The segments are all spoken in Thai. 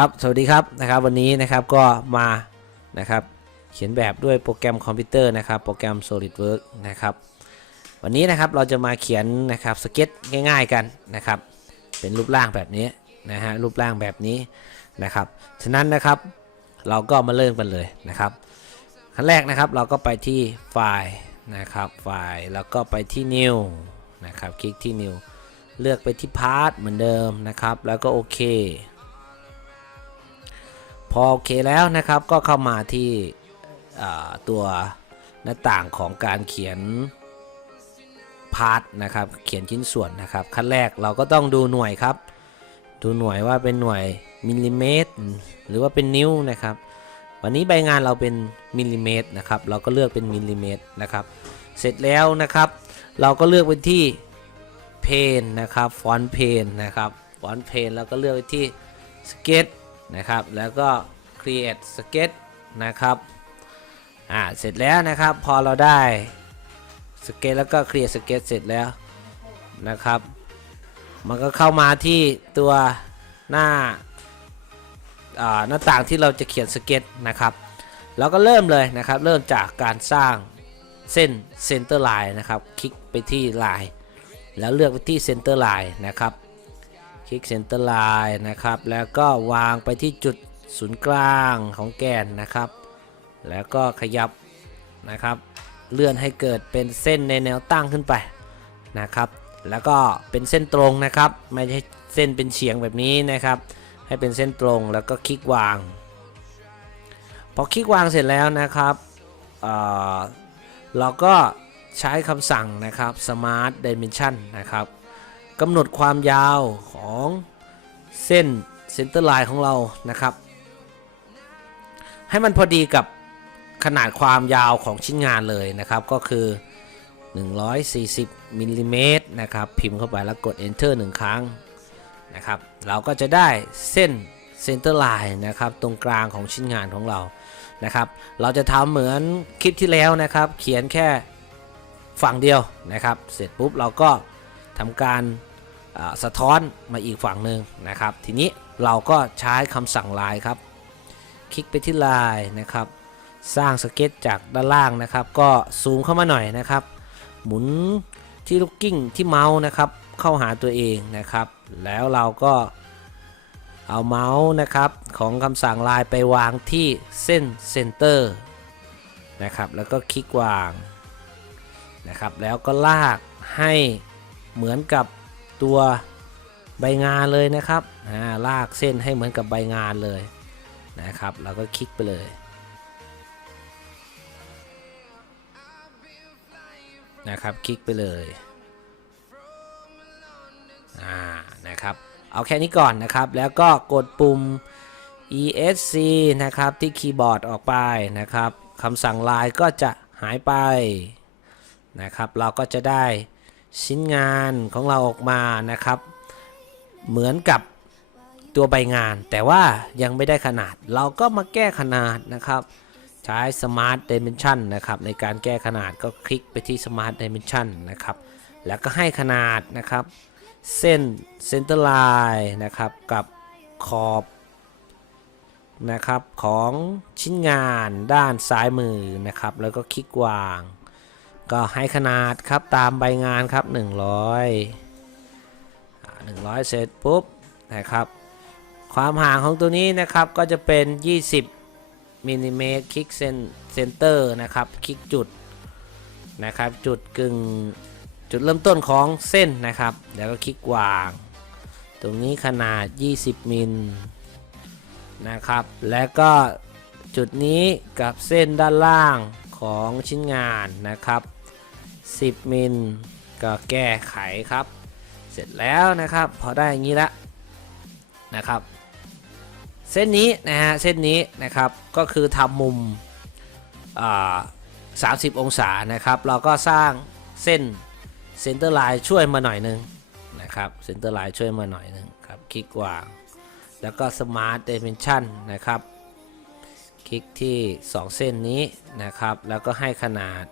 ครับ สวัสดีครับนะครับ วันนี้นะครับก็มานะครับ เขียนแบบด้วยโปรแกรมคอมพิวเตอร์นะครับ โปรแกรม SolidWorks นะครับ วันนี้นะครับเราจะมาเขียนนะครับสเก็ตง่าย ๆกันนะครับ เป็นรูปร่างแบบนี้นะฮะรูปร่างแบบนี้นะครับ ฉะนั้นนะครับเราก็มาเริ่มกันเลยนะครับขั้นแรกนะครับเราก็ไปที่ไฟล์นะครับไฟล์แล้วก็ไปที่ New นะครับคลิกที่ New เลือกไปที่ Part เหมือนเดิมนะครับ แล้วก็โอเค พอโอเคแล้วนะครับก็เข้ามาที่ตัวหน้าต่างของการเขียนพาร์ทนะครับเขียนชิ้นส่วนนะครับขั้นแรกเราก็ต้องดูหน่วยครับ ดูหน่วยว่าเป็นหน่วยมิลลิเมตรหรือว่าเป็นนิ้วนะครับ วันนี้ใบงานเราเป็นมิลลิเมตรนะครับเราก็เลือกเป็นมิลลิเมตรนะครับ เสร็จแล้วนะครับ เราก็เลือกไปที่เพนนะครับฟอนต์เพนนะครับฟอนต์เพนแล้วก็เลือกไปที่สเก็ต นะครับ แล้วก็ create sketch นะครับอ่าเสร็จแล้วนะครับ พอเราได้สเก็ตแล้วก็ create sketch เสร็จแล้วนะครับ มันก็เข้ามาที่ตัวหน้าอ่าหน้าต่างที่เราจะเขียนสเก็ตนะครับเราก็เริ่มเลยนะครับ เริ่มจากการสร้างเส้น center line นะครับ คลิกไปที่ line แล้วเลือกไปที่ center line นะครับ คลิก center line นะครับ แล้วก็วางไปที่จุดศูนย์กลางของแกนนะครับ แล้วก็ขยับนะครับ เลื่อนให้เกิดเป็นเส้นในแนวตั้งขึ้นไปนะครับ แล้วก็เป็นเส้นตรงนะครับ ไม่ใช่เส้นเป็นเฉียงแบบนี้นะครับ ให้เป็นเส้นตรงแล้วก็คลิกวาง พอคลิกวางเสร็จแล้วนะครับเออเราก็ใช้คำสั่งนะครับ smart dimension นะครับ กำหนดความยาวของเส้น center line ของเรานะครับ ให้มันพอดีกับขนาดความยาวของชิ้นงานเลยนะครับ ก็คือ 140มิลลิเมตรนะครับ พิมพ์เข้าไปแล้วกด enter หนึ่งครั้งนะครับ เราก็จะได้เส้น center line นะครับ ตรงกลางของชิ้นงานของเรานะครับ เราจะทำเหมือนคลิปที่แล้วนะครับ เขียนแค่ฝั่งเดียวนะครับ เสร็จปุ๊บเราก็ทำการ สะท้อนมาอีกฝั่งหนึ่งนะครับ ทีนี้เราก็ใช้คำสั่งลายครับ คลิกไปที่ลายนะครับ สร้างสเก็ตจากด้านล่างนะครับ ก็ซูมเข้ามาหน่อยนะครับ หมุนที่ลูกกิ้งที่เมาส์นะครับ เข้าหาตัวเองนะครับ แล้วเราก็เอาเมาส์นะครับของคำสั่งลายไปวางที่เส้นเซนเตอร์นะครับ แล้วก็คลิกวางนะครับ แล้วก็ลากให้เหมือนกับ ตัวใบงานเลยนะครับาลากเส้นให้เหมือนกับใบงานเลยนะครับเราก็คลิกไปเลยนะครับคลิกไปเลยอ่านะครับเอาแค่นี้ก่อนนะครับแล้วก็กดปุ่ม ESC นะครับที่คีย์บอร์ดออกไปนะครับคำสั่งลายก็จะหายไปนะครับเราก็จะได้ ชิ้นงานของเราออกมานะครับ เหมือนกับตัวใบงาน แต่ว่ายังไม่ได้ขนาด เราก็มาแก้ขนาดนะครับ ใช้ Smart Dimension นะครับ ในการแก้ขนาดก็คลิกไปที่ Smart Dimension นะครับ แล้วก็ให้ขนาดนะครับ เส้น Center Line นะครับ กับขอบนะครับของชิ้นงานด้านซ้ายมือนะครับ แล้วก็คลิกวาง ก็ให้ขนาดครับตามใบงานครับ 100อ่า100 เสร็จปุ๊บนะครับ ความห่างของตัวนี้นะครับก็จะเป็น 20มิลลิเมตรคลิกเซนเซนเตอร์นะครับคลิกจุดนะครับจุดกึ่งจุดเริ่มต้นของเส้นนะครับ แล้วก็คลิกวาง ตรงนี้ขนาด 20 มิลนะครับ แล้วก็จุดนี้กับเส้นด้านล่างของชิ้นงานนะครับ 10 มิลก็แก้ไขครับ เสร็จแล้วนะครับ พอได้อย่างนี้แล้วนะครับ เส้นนี้นะฮะเส้นนี้นะครับก็คือทำมุมอ่า30 องศานะครับ เราก็สร้างเส้นเซนเตอร์ไลน์ช่วยมาหน่อยหนึงนะครับเซนเตอร์ไลน์ช่วยมาหน่อยหนึงครับคลิกวางแล้วก็ Smart Dimension นะครับ คลิกที่ 2 เส้นนี้นะครับ แล้วก็ให้ขนาด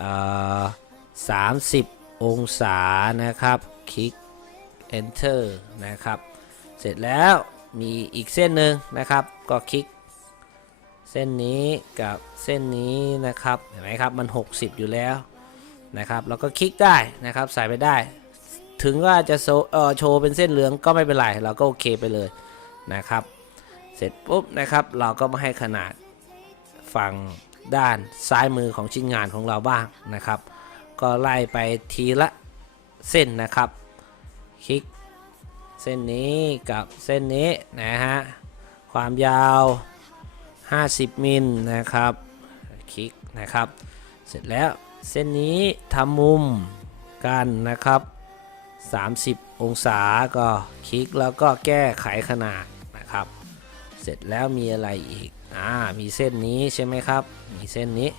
30 องศานะครับ คลิก Enter นะครับ เสร็จแล้วมีอีกเส้นหนึ่งนะครับ ก็คลิก เส้นนี้กับเส้นนี้นะครับ เห็นไหมครับ มัน 60 อยู่แล้วนะครับ แล้วก็คลิกได้นะครับ ใส่ไปได้ ถึงว่าจะโโชว์เป็นเส้นเหลืองก็ไม่เป็นไร เราก็โอเคไปเลยนะครับ เสร็จปุ๊บนะครับ เราก็มาให้ขนาดฝั่ง ด้านซ้ายมือของชิ้นงานของเราบ้างนะครับ ก็ไล่ไปทีละเส้นนะครับ คลิกเส้นนี้กับเส้นนี้นะฮะ ความยาว 50 มิลนะครับ คลิกนะครับ เสร็จแล้วเส้นนี้ทำมุมกันนะครับ 30 องศาก็คลิกแล้วก็แก้ไขขนาดนะครับ เสร็จแล้วมีอะไรอีก อ่ามีเส้นนี้ใช่ไหมครับ มีเส้นนี้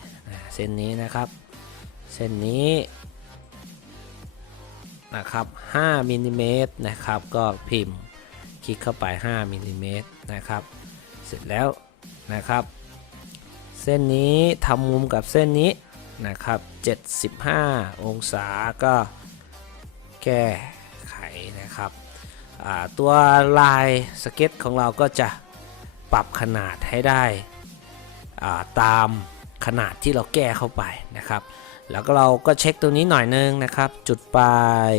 เส้นนี้นะครับ เส้นนี้นะครับ5มิลลิเมตรนะครับ ก็พิมพ์คลิกเข้าไป 5มิลลิเมตรนะครับ เสร็จแล้วนะครับ เส้นนี้ทำมุมกับเส้นนี้นะครับ 75 องศาก็แก้ไขนะครับ ตัวลายสเก็ตของเราก็จะ ปรับขนาดให้ได้าตามขนาดที่เราแก้เข้าไปนะครับ แล้วก็เราก็เช็คตรงนี้หน่อยนึงนะครับ จุดปลาย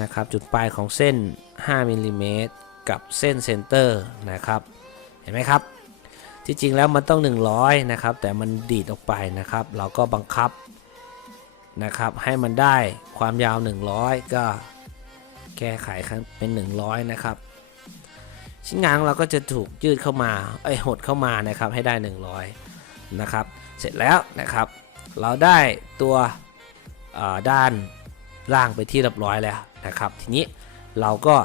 นะครับ จุดปลายของเส้น 5มิลลิเมตรกับเส้นเซนเตอร์นะครับ เห็นไหมครับที่จริงแล้วมันต้อง 100 นะครับ แต่มันดีดออกไปนะครับ เราก็บังคับนะครับ ให้มันได้ความยาว 100 ก็แก้ไขเป็น 100 นะครับ ชิ้นงานของเราก็จะถูกยืดเข้ามาไอยหดเข้ามานะครับให้ได้ 100 นะครับ เสร็จแล้วนะครับ เราได้ตัวด้านล่างไปที่เรียบร้อยแล้วนะครับ ทีนี้เราก็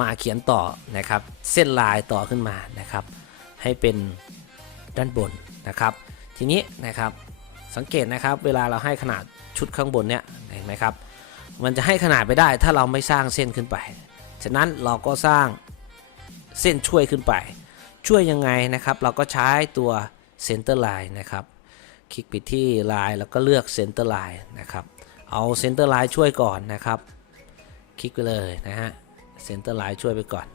มาเขียนต่อนะครับ เส้นลายต่อขึ้นมานะครับ ให้เป็นด้านบนนะครับ ทีนี้นะครับสังเกตนะครับ เวลาเราให้ขนาดชุดข้างบนเนี่ยเห็นไหมครับมันจะให้ขนาดไปได้ถ้าเราไม่สร้างเส้นขึ้นไป ฉะนั้นเราก็สร้าง เส้นช่วยขึ้นไป ช่วยยังไงนะครับ เราก็ใช้ตัว center line นะครับ คลิกไปที่ line แล้วก็เลือก center line นะครับ เอา center line ช่วยก่อนนะครับ คลิกไปเลยนะฮะ center line ช่วยไปก่อน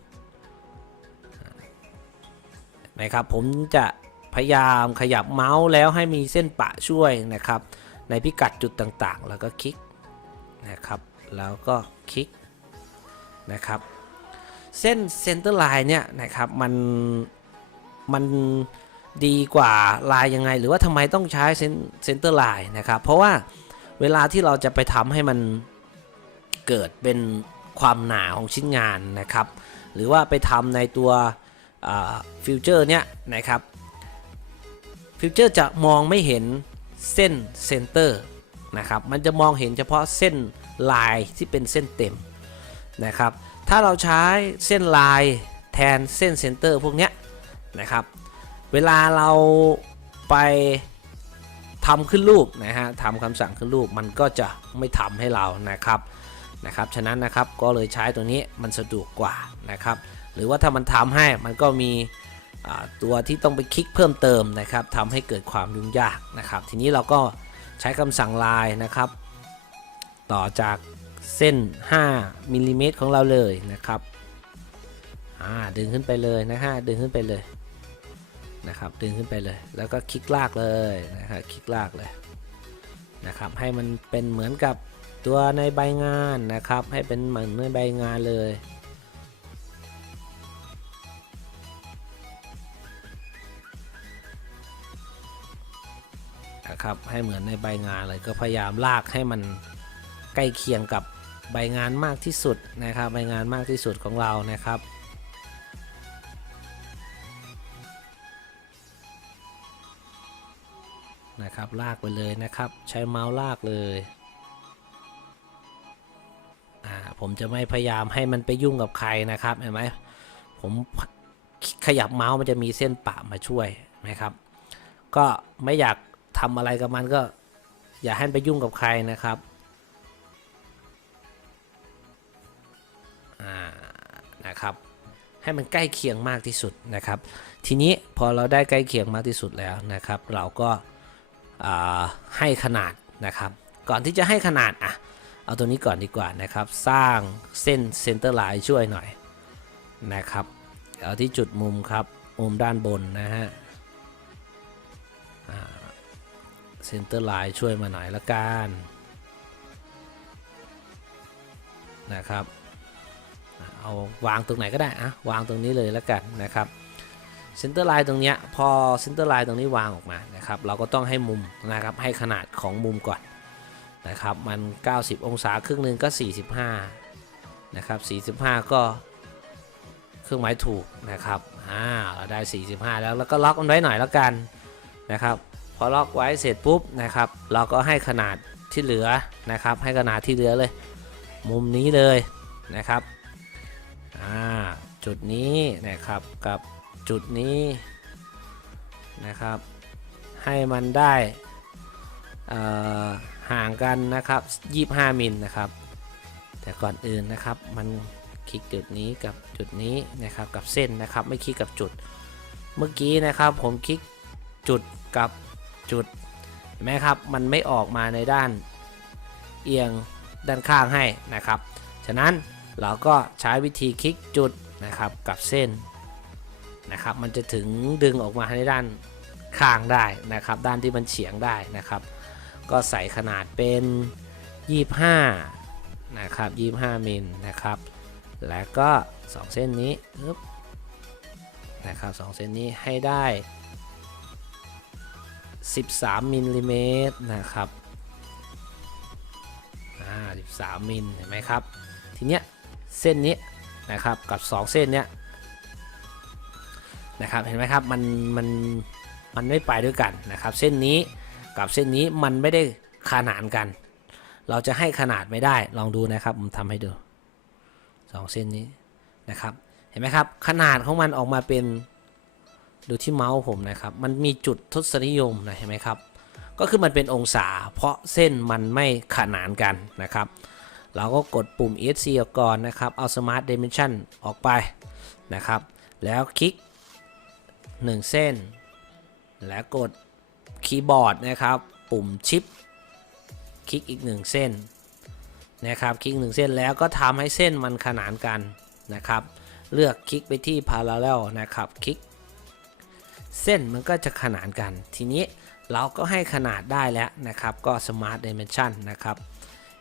นะครับผมจะพยายามขยับเมาส์แล้วให้มีเส้นปะช่วยนะครับ ในพิกัดจุดต่างๆ แล้วก็คลิกนะครับ แล้วก็คลิกนะครับ เส้นเซนเตอร์ไลน์เนี่ยนะครับมันมันดีกว่าลายยังไง หรือว่าทำไมต้องใช้เซนเซนเตอร์ไลน์นะครับ เพราะว่าเวลาที่เราจะไปทำให้มันเกิดเป็นความหนาของชิ้นงานนะครับ หรือว่าไปทำในตัวฟิวเจอร์เนี้ยนะครับฟิวเจอร์จะมองไม่เห็นเส้นเซนเตอร์นะครับ มันจะมองเห็นเฉพาะเส้นลายที่เป็นเส้นเต็มนะครับ ถ้าเราใช้เส้นลายแทนเส้นเซนเตอร์พวกนี้นะครับ เวลาเราไปทำขึ้นรูปนะฮะทำคำสั่งขึ้นรูปมันก็จะไม่ทำให้เรานะครับนะครับฉะนั้นนะครับก็เลยใช้ตัวนี้มันสะดวกกว่านะครับ หรือว่าถ้ามันทำให้มันก็มีตัวที่ต้องไปคลิกเพิ่มเติมนะครับทำให้เกิดความยุ่งยากนะครับ ทีนี้เราก็ใช้คำสั่งลายนะครับ ต่อจาก เส้น 5มิลลิเมตรของเราเลยนะครับอ่าดึงขึ้นไปเลยนะฮะดึงขึ้นไปเลยนะครับดึงขึ้นไปเลย แล้วก็คลิกลากเลยนะครับคลิกลากเลยนะครับให้มันเป็นเหมือนกับตัวในใบงานนะครับ ให้เป็นเหมือนในใบงานเลยนะครับให้เหมือนในใบงานเลยก็พยายามลากให้มันใกล้เคียงกับ ใบงานมากที่สุดนะครับใบงานมากที่สุดของเรานะครับ นะครับลากไปเลยนะครับ ใช้เมาส์ลากเลยอ่าผมจะไม่พยายามให้มันไปยุ่งกับใครนะครับเห็นไหมผมขยับเมาส์มันจะมีเส้นปะมาช่วยนะครับ ก็ไม่อยากทำอะไรกับมันก็อย่าให้ไปยุ่งกับใครนะครับ ให้มันใกล้เคียงมากที่สุดนะครับ ทีนี้พอเราได้ใกล้เคียงมากที่สุดแล้วนะครับ เราก็ให้ขนาดนะครับ ก่อนที่จะให้ขนาดอะเอาตัวนี้ก่อนดีกว่านะครับ สร้างเส้นเซนเตอร์ไลน์ช่วยหน่อยนะครับเอาที่จุดมุมครับมุมด้านบนนะฮะเซนเตอร์ไลน์ช่วยมาหน่อยละกันนะครับ เอาวางตรงไหนก็ได้อะวางตรงนี้เลยและกันนะครับเซนเตอร์ไลน์ตรงเนี้ยพอเซนเตอร์ไลน์ตรงนี้วางออกมานะครับ เราก็ต้องให้มุมนะครับให้ขนาดของมุมก่อนนะครับมัน 90 องศาครึ่งหนึ่งก็ 45นะครับ45 ก็เครื่องหมายถูกนะครับอ่าเราได้ 45 แล้วแล้วก็ล็อกมันไว้หน่อยแล้วกันนะครับพอล็อกไว้เสร็จปุ๊บนะครับ เราก็ให้ขนาดที่เหลือนะครับ ให้ขนาดที่เหลือเลย มุมนี้เลยนะครับ อ่าจุดนี้นะครับกับจุดนี้นะครับ ให้มันได้ห่างกันนะครับ 25 มิลนะครับ แต่ก่อนอื่นนะครับมันคลิกจุดนี้กับจุดนี้นะครับกับเส้นนะครับไม่คลิกกับจุด เมื่อกี้นะครับผมคลิกจุดกับจุดเห็นไหมครับมันไม่ออกมาในด้านเอียงด้านข้างให้นะครับ ฉะนั้น เราก็ใช้วิธีคลิกจุดนะครับกับเส้นนะครับ มันจะถึงดึงออกมาในด้านข้างได้นะครับ ด้านที่มันเฉียงได้นะครับ ก็ใส่ขนาดเป็น 25 นะครับ 25มิลนะครับ แล้วก็ 2 เส้นนี้นะครับ2เส้นนี้ให้ได้ 13มิลลิเมตรนะครับอ่า13มิลเห็นไหมครับ ทีเนี้ย เส้นนี้นะครับกับ 2 เส้นเนี้ยนะครับเห็นไหมครับมันมันมันไม่ไปด้วยกันนะครับ เส้นนี้กับเส้นนี้มันไม่ได้ขนานกัน เราจะให้ขนาดไม่ได้ลองดูนะครับผมทำให้ดู 2 เส้นนี้นะครับเห็นไหมครับขนาดของมันออกมาเป็นดูที่เมาส์ผมนะครับ มันมีจุดทศนิยมนะเห็นไหมครับ ก็คือมันเป็นองศา เพราะเส้นมันไม่ขนานกันนะครับ เราก็กดปุ่ม ESC ออกก่อนนะครับ เอา Smart Dimension ออกไปนะครับ แล้วคลิก 1 เส้น แล้วกดคีย์บอร์ดนะครับ ปุ่มชิป คลิกอีก 1 เส้นนะครับ คลิก 1 เส้นแล้วก็ทำให้เส้นมันขนานกันนะครับ เลือกคลิกไปที่ Parallel นะครับ คลิก เส้นมันก็จะขนานกัน ทีนี้เราก็ให้ขนาดได้แล้วนะครับ ก็ Smart Dimension นะครับ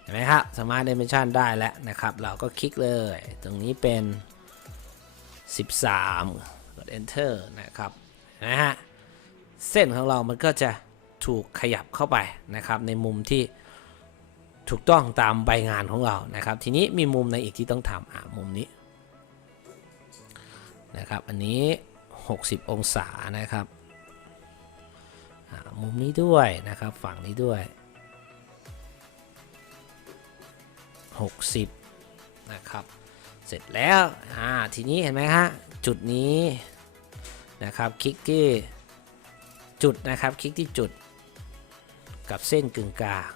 เห็นไหมครับ Smart Dimension ได้แล้วนะครับ เราก็คลิกเลย ตรงนี้เป็น 13 กด Enter นะครับนะฮะเส้นของเรามันก็จะถูกขยับเข้าไปนะครับ ในมุมที่ถูกต้องตามใบงานของเรานะครับ ทีนี้มีมุมในอีกที่ต้องทำอะมุมนี้นะครับ อันนี้ 60 องศานะครับมุมนี้ด้วยนะครับ ฝั่งนี้ด้วย 60 นะครับ เสร็จแล้วอ่าทีนี้เห็นไหมฮะจุดนี้นะครับคลิกที่จุดนะครับคลิกที่จุดกับเส้นกึ่งกลาง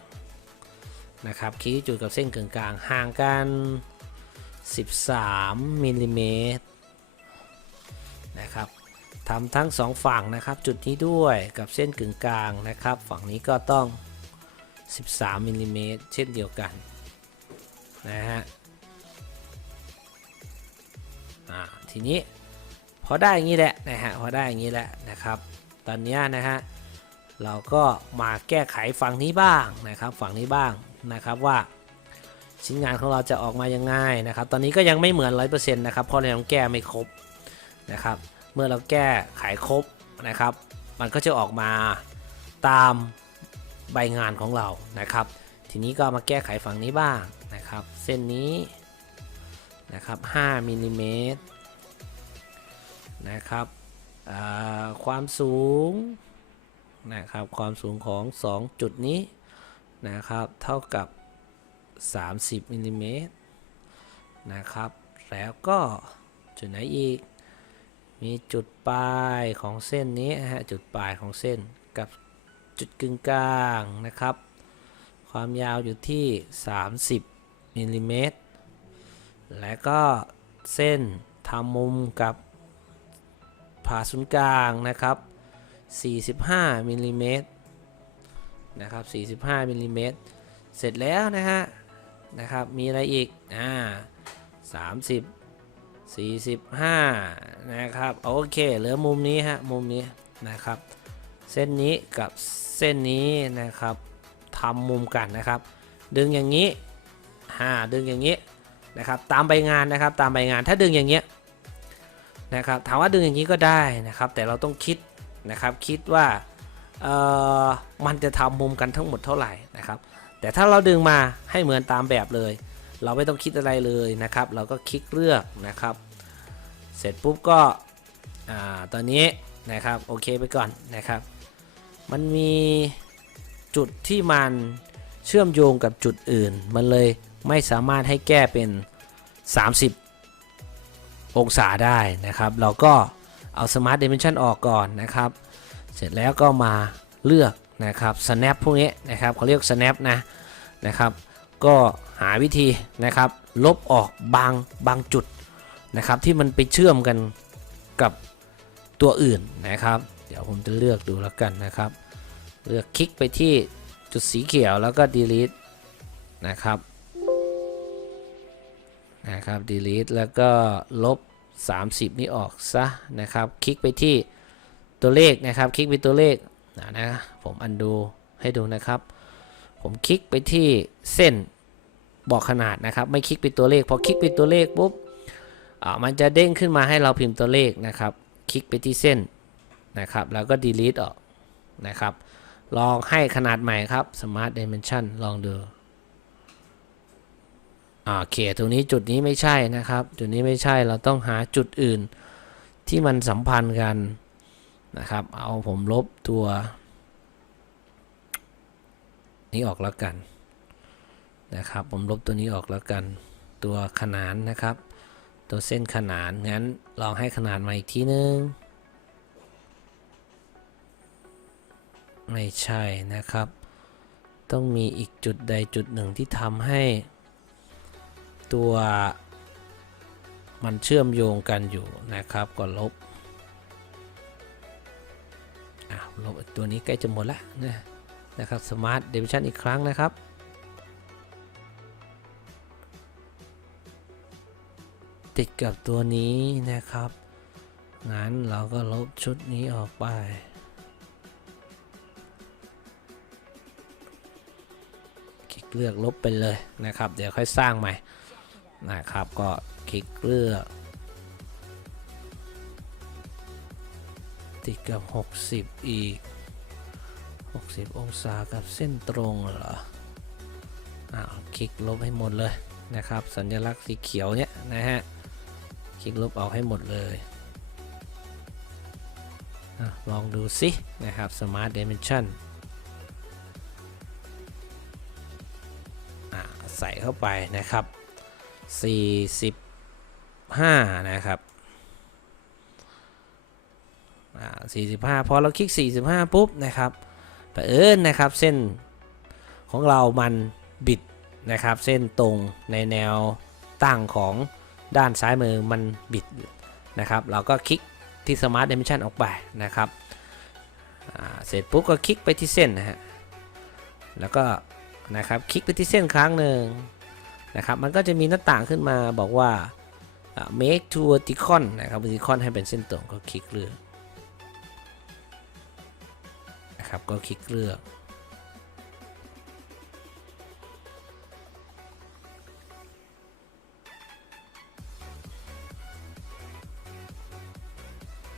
นะครับคลิกที่จุดกับเส้นกึ่งกลางห่างกัน 13มิลลิเมตรนะครับทำทั้งสองฝั่งนะครับจุดนี้ด้วยกับเส้นกึ่งกลางนะครับ ฝั่งนี้ก็ต้อง 13มิลลิเมตรเช่นเดียวกัน นะฮะทีนี้พอได้อย่างนี้แหละนะฮะพอได้อย่างนี้แหละนะครับ ตอนนี้นะฮะเราก็มาแก้ไขฝั่งนี้บ้างนะครับ ฝั่งนี้บ้างนะครับว่าชิ้นงานของเราจะออกมายังไงนะครับ ตอนนี้ก็ยังไม่เหมือน 100%นะครับเพราะเรายังแก้ไม่ครบนะครับ เมื่อเราแก้ไขครบนะครับ มันก็จะออกมาตามใบงานของเรานะครับ ทีนี้ก็มาแก้ไขฝั่งนี้บ้างนะครับ เส้นนี้นะครับ5มิลลิเมตรนะครับความสูงนะครับความสูงของ 2 จุดนี้นะครับเท่ากับ 30มิลลิเมตรนะครับแล้วก็จุดไหนอีก มีจุดปลายของเส้นนี้ฮะจุดปลายของเส้นกับจุดกึ่งกลางนะครับ ความยาวอยู่ที่ 30มิลลิเมตร และก็เส้นทำมุมกับผ่าศูนย์กลางนะครับ 45มิลลิเมตรนะครับ 45มิลลิเมตร เสร็จแล้วนะฮะ นะครับ มีอะไรอีก อ่า 30 45 นะครับ โอเค เหลือมุมนี้ฮะ มุมนี้นะครับ เส้นนี้กับเส้นนี้นะครับ ทำมุมกันนะครับ ดึงอย่างนี้ฮ่าดึงอย่างนี้นะครับตามใบงานนะครับตามใบงานถ้าดึงอย่างเงี้ยนะครับถามว่าดึงอย่างนี้ก็ได้นะครับ แต่เราต้องคิดนะครับคิดว่าเอ่อมันจะทำมุมกันทั้งหมดเท่าไหร่นะครับแต่ถ้าเราดึงมาให้เหมือนตามแบบเลย เราไม่ต้องคิดอะไรเลยนะครับ เราก็คลิกเลือกนะครับ เสร็จปุ๊บก็อ่าตอนนี้นะครับโอเคไปก่อนนะครับ มันมี จุดที่มันเชื่อมโยงกับจุดอื่น มันเลยไม่สามารถให้แก้เป็น 30 องศาได้นะครับ เราก็เอา Smart Dimension ออกก่อนนะครับ เสร็จแล้วก็มาเลือกนะครับ snap พวกนี้นะครับเขาเรียก snap นะนะครับ ก็หาวิธีนะครับ ลบออกบางบางจุดนะครับ ที่มันไปเชื่อมกันกับตัวอื่นนะครับ เดี๋ยวผมจะเลือกดูแล้วกันนะครับ เลือกคลิกไปที่จุดสีเขียวแล้วก็ delete นะครับนะครับ delete แล้วก็ลบ 30 นี้ออกซะนะครับ คลิกไปที่ตัวเลขนะครับ คลิกไปตัวเลขนะนะผมอันดูให้ดูนะครับ ผมคลิกไปที่เส้นบอกขนาดนะครับ ไม่คลิกไปตัวเลข พอคลิกไปตัวเลขปุ๊บอ่ามันจะเด้งขึ้นมาให้เราพิมพ์ตัวเลขนะครับ คลิกไปที่เส้นนะครับ แล้วก็ delete ออกนะครับ ลองให้ขนาดใหม่ครับ smart dimension ลองดูโอเคตรงนี้จุดนี้ไม่ใช่นะครับ จุดนี้ไม่ใช่เราต้องหาจุดอื่นที่มันสัมพันธ์กันนะครับ เอาผมลบตัว นี้ออกแล้วกันนะครับ ผมลบตัวนี้ออกแล้วกัน ตัวขนานนะครับ ตัวเส้นขนานงั้นลองให้ขนาดมาอีกทีนึง ไม่ใช่นะครับ ต้องมีอีกจุดใดจุดหนึ่งที่ทำให้ ตัวมันเชื่อมโยงกันอยู่นะครับก็ลบอะลบตัวนี้ใกล้จะหมดแล้วนะนะครับ Smart Division อีกครั้งนะครับ ติดกับตัวนี้นะครับงั้นเราก็ลบชุดนี้ออกไป เลือกลบไปเลยนะครับ เดี๋ยวค่อยสร้างใหม่นะครับ ก็คลิกเลือกติดกับ 60 อีก 60 องศากับเส้นตรงเหรออ้าวคลิกลบให้หมดเลยนะครับ สัญลักษณ์สีเขียวเนี่ยนะฮะ คลิกลบออกให้หมดเลยอลองดูสินะครับ Smart Dimension ใส่เข้าไปนะครับ 45 นะครับ45 พอเราคลิก 45 ปุ๊บนะครับเผอิญนะครับเส้นของเรามันบิดนะครับ เส้นตรงในแนวตั้งของด้านซ้ายมือมันบิดนะครับ เราก็คลิกที่ Smart Dimension ออกไปนะครับ เสร็จปุ๊บก็คลิกไปที่เส้นนะฮะ แล้วก็ นะครับคลิกไปที่เส้นครั้งหนึ่งนะครับมันก็จะมีหน้าต่างขึ้นมาบอกว่า make to vertical นะครับ vertical ให้เป็นเส้นตรงก็คลิกเลือกนะครับก็คลิกเลือก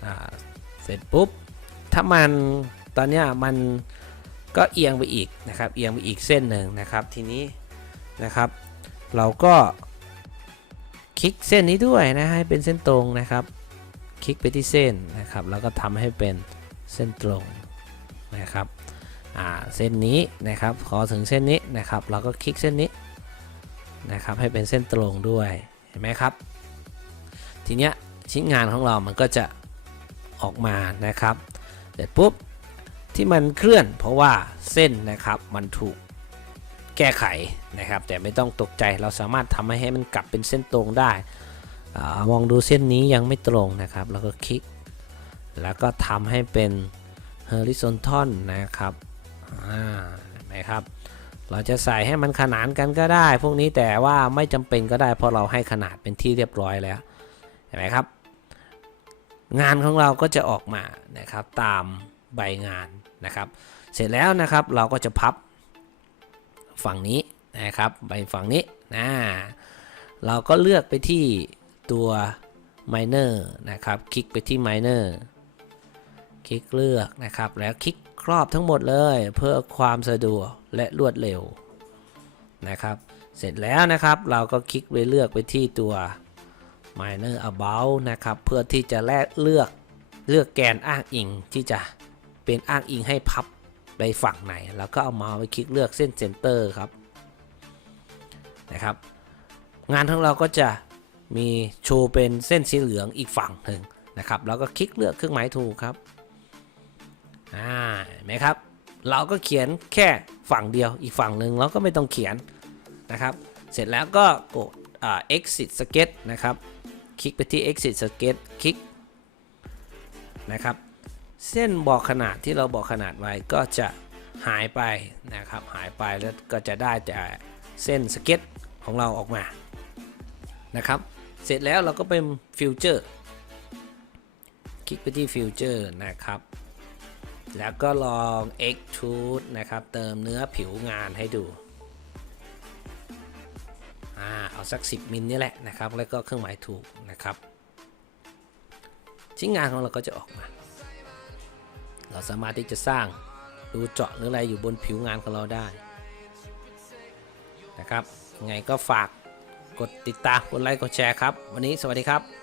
อ่าเสร็จปุ๊บถ้ามันตอนนี้มัน ก็เอียงไปอีกนะครับ เอียงไปอีกเส้นหนึ่งนะครับ ทีนี้นะครับ เราก็คลิกเส้นนี้ด้วยนะให้เป็นเส้นตรงนะครับ คลิกไปที่เส้นนะครับ แล้วก็ทำให้เป็นเส้นตรงนะครับอ่าเส้นนี้นะครับ ขอถึงเส้นนี้นะครับ เราก็คลิกเส้นนี้นะครับ ให้เป็นเส้นตรงด้วยเห็นไหมครับ ทีเนี้ยชิ้นงานของเรามันก็จะออกมานะครับ เสร็จปุ๊บ ที่มันเคลื่อน เพราะว่าเส้นนะครับมันถูกแก้ไขนะครับ แต่ไม่ต้องตกใจเราสามารถทำให้ให้มันกลับเป็นเส้นตรงได้อมองดูเส้นนี้ยังไม่ตรงนะครับ แล้วก็คลิก แล้วก็ทำให้เป็น horizontal นะครับเห็นไหมครับเราจะใส่ให้มันขนานกันก็ได้ พวกนี้แต่ว่าไม่จำเป็นก็ได้ เพราะเราให้ขนาดเป็นที่เรียบร้อยแล้วเห็นไหมครับ งานของเราก็จะออกมานะครับตาม ใบงานนะครับ เสร็จแล้วนะครับเราก็จะพับฝั่งนี้นะครับใบฝั่งนี้นะเราก็เลือกไปที่ตัว minor นะครับ คลิกไปที่ minor คลิกเลือกนะครับ แล้วคลิกครอบทั้งหมดเลยเพื่อความสะดวกและรวดเร็วนะครับ เสร็จแล้วนะครับเราก็คลิกไปเลือกไปที่ตัว minor about นะครับ เพื่อที่จะแลกเลือกเลือกแกนอ้างอิงที่จะ เป็นอ้างอิงให้พับไปฝั่งไหน แล้วก็เอาเมาส์ไปคลิกเลือกเส้นเซนเตอร์ครับนะครับ งานของเราก็จะมีโชว์เป็นเส้นสีเหลืองอีกฝั่งหนึ่งนะครับแล้วก็คลิกเลือกเครื่องหมายถูกครับอ่าเห็นไหมครับ เราก็เขียนแค่ฝั่งเดียวอีกฝั่งหนึ่งเราก็ไม่ต้องเขียนนะครับ เสร็จแล้วก็กดอ่า exit sketch นะครับ คลิกไปที่ exit sketch คลิกนะครับ เส้นบอกขนาดที่เราบอกขนาดไว้ก็จะหายไปนะครับหายไปแล้วก็จะได้แต่เส้นสเก็ตของเราออกมานะครับ เสร็จแล้วเราก็เป็นฟิวเจอร์คลิกไปที่ฟิวเจอร์นะครับ แล้วก็ลอง extrude นะครับ เติมเนื้อผิวงานให้ดูอ่าเอาสัก 10 มิลนี่แหละนะครับ แล้วก็เครื่องหมายถูกนะครับ ชิ้นงานของเราก็จะออกมา เราสามารถที่จะสร้างรูเจาะหรืออะไรอยู่บนผิวงานของเราได้นะครับไงก็ฝากกดติดตามกดไลค์กดแชร์ครับ วันนี้สวัสดีครับ